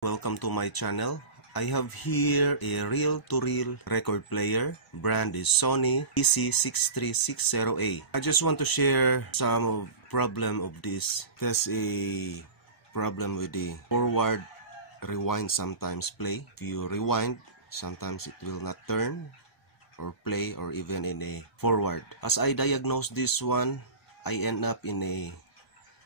Welcome to my channel. I have here a reel-to-reel record player. Brand is Sony EC63608A. I just want to share some problem of this. There's a problem with the forward rewind sometimes play. If you rewind, sometimes it will not turn or play or even in a forward. As I diagnose this one, I end up in a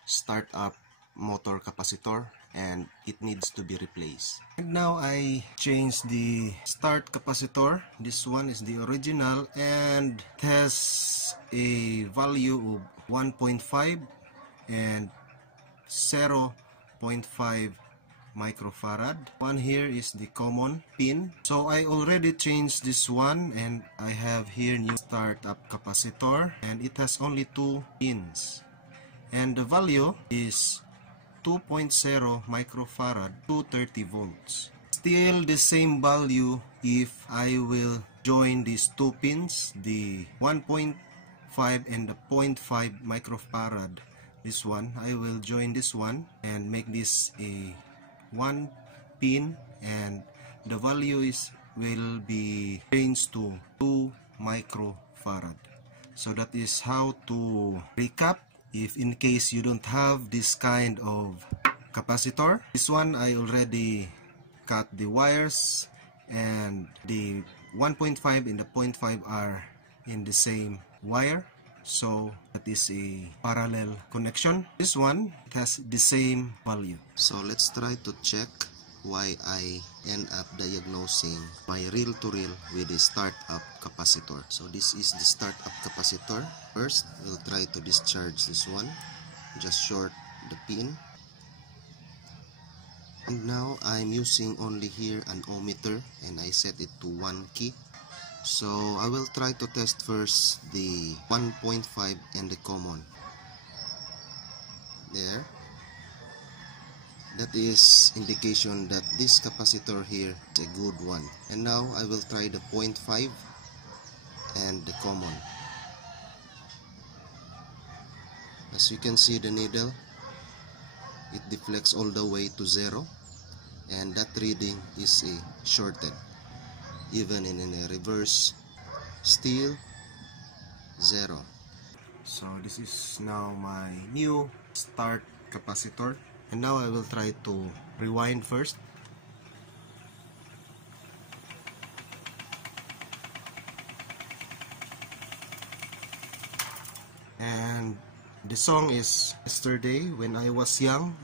startup motor capacitor and it needs to be replaced. And now I changed the start capacitor. This one is the original and it has a value of 1.5 and 0.5 microfarad. One here is the common pin. So I already changed this one and I have here new startup capacitor and it has only 2 pins. And the value is 2.0 microfarad to 30 volts. Still the same value if I will join these 2 pins, the 1.5 and the 0.5 microfarad. This one, I will join this one and make this a 1 pin and the value will be changed to 2 microfarad. So that is how to recap. If in case you don't have this kind of capacitor, this one I already cut the wires and the 1.5 and the 0.5 are in the same wire. So that is a parallel connection. This one, it has the same value. So let's try to check why I end up diagnosing my reel-to-reel with a startup capacitor. So this is the startup capacitor. First, we'll try to discharge this one. Just short the pin. And now I'm using only here an ohmmeter and I set it to 1 key. So I will try to test first the 1.5 and the common. There. That is indication that this capacitor here is a good one. And now I will try the 0.5 and the common. As you can see the needle, it deflects all the way to 0 and that reading is a shorted. Even in a reverse, still 0. So this is now my new start capacitor. And now I will try to rewind first. And the song is Yesterday When I Was Young.